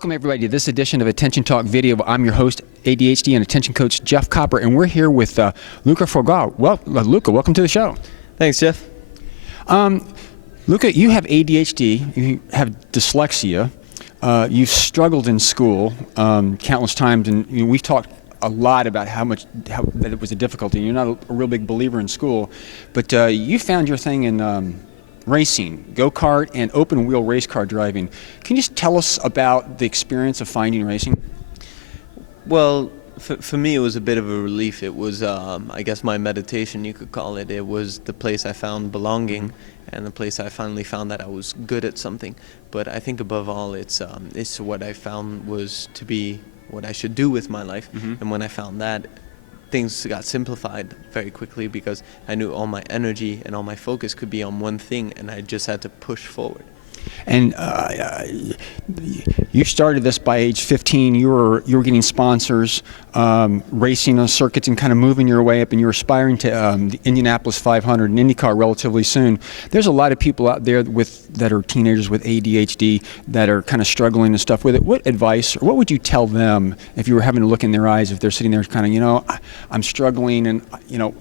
Welcome everybody to this edition of Attention Talk Video. I'm your host, ADHD and Attention Coach Jeff Copper, and we're here with Luca Forgal. Well, Luca, welcome to the show. Thanks, Jeff. Luca, you have ADHD, you have dyslexia, you've struggled in school countless times, and we've talked a lot about how that it was a difficulty. You're not a real big believer in school, but you found your thing in racing, go-kart, and open-wheel race car driving. Can you just tell us about the experience of finding racing? Well, for me, it was a bit of a relief. It was, I guess, my meditation, you could call it. It was the place I found belonging and the place I finally found that I was good at something. But I think above all, it's what I found was to be what I should do with my life. And when I found that, things got simplified very quickly because I knew all my energy and all my focus could be on one thing, and I just had to push forward. And you started this by age 15. You were getting sponsors, racing on circuits, and kind of moving your way up. And you're aspiring to the Indianapolis 500 and IndyCar relatively soon. There's a lot of people out there that are teenagers with ADHD that are kind of struggling and stuff with it. What advice, or what would you tell them if you were having to look in their eyes, if they're sitting there kind of, I'm struggling, and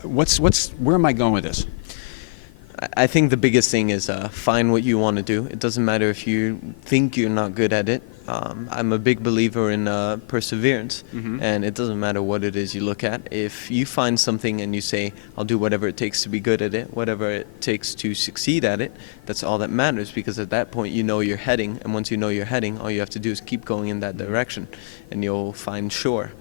where am I going with this? I think the biggest thing is find what you want to do. It doesn't matter if you think you're not good at it. I'm a big believer in perseverance, and it doesn't matter what it is you look at. If you find something and you say, I'll do whatever it takes to be good at it, whatever it takes to succeed at it, that's all that matters, because at that point you know you're heading, and once you know you're heading, all you have to do is keep going in that direction, and you'll find shore.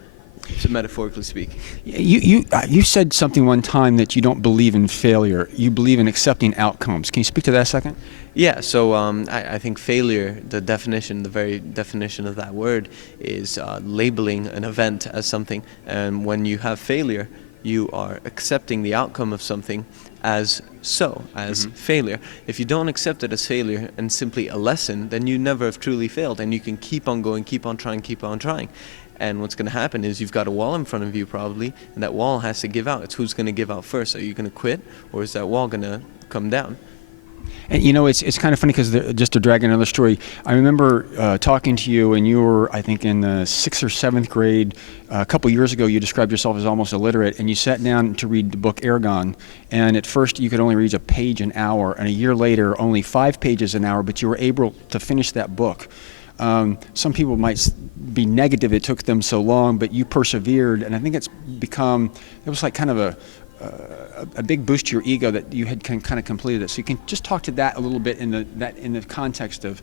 So metaphorically speaking. You said something one time that you don't believe in failure. You believe in accepting outcomes. Can you speak to that a second? Yeah, so I think failure, the very definition of that word is labeling an event as something. And when you have failure, you are accepting the outcome of something as failure. If you don't accept it as failure and simply a lesson, then you never have truly failed, and you can keep on going, keep on trying, keep on trying. And what's going to happen is you've got a wall in front of you probably, and that wall has to give out. It's who's going to give out first. Are you going to quit, or is that wall going to come down? And it's kind of funny because just to drag another story, I remember talking to you, and you were, I think, in the 6th or 7th grade. A couple years ago, you described yourself as almost illiterate, and you sat down to read the book Ergon. And at first, you could only read a page an hour, and a year later, only 5 pages an hour, but you were able to finish that book. Some people might be negative it took them so long, but you persevered, and I think it was like kind of a big boost to your ego that you had kind of completed it. So you can just talk to that a little bit in the context of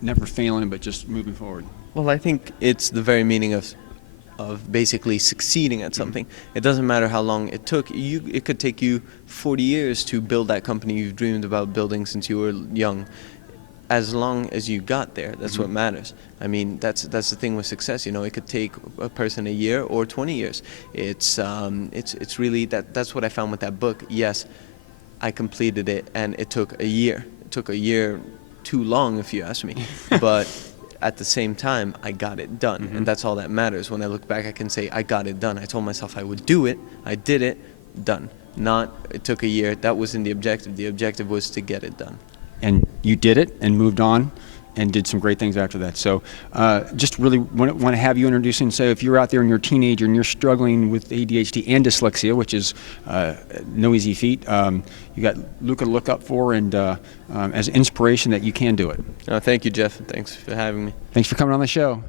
never failing, but just moving forward. Well, I think it's the very meaning of basically succeeding at something. It doesn't matter how long it took. It could take you 40 years to build that company you've dreamed about building since you were young. As long as you got there, that's what matters. I mean, that's the thing with success. It could take a person a year or 20 years. It's really that's what I found with that book. Yes, I completed it, and it took a year. It took a year too long, if you ask me. But at the same time, I got it done, and that's all that matters. When I look back, I can say I got it done. I told myself I would do it. I did it. Done. Not it took a year. That wasn't the objective. The objective was to get it done. And you did it and moved on and did some great things after that. So just really want to have you introduce and say, if you're out there and you're a teenager and you're struggling with ADHD and dyslexia, which is no easy feat, you got Luca to look up for, and as inspiration that you can do it. Thank you, Jeff. Thanks for having me. Thanks for coming on the show.